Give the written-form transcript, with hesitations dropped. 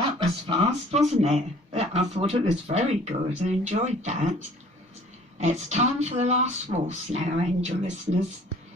that was fast, wasn't it? But I thought it was very good. I enjoyed that. It's time for the last waltz now, angel listeners.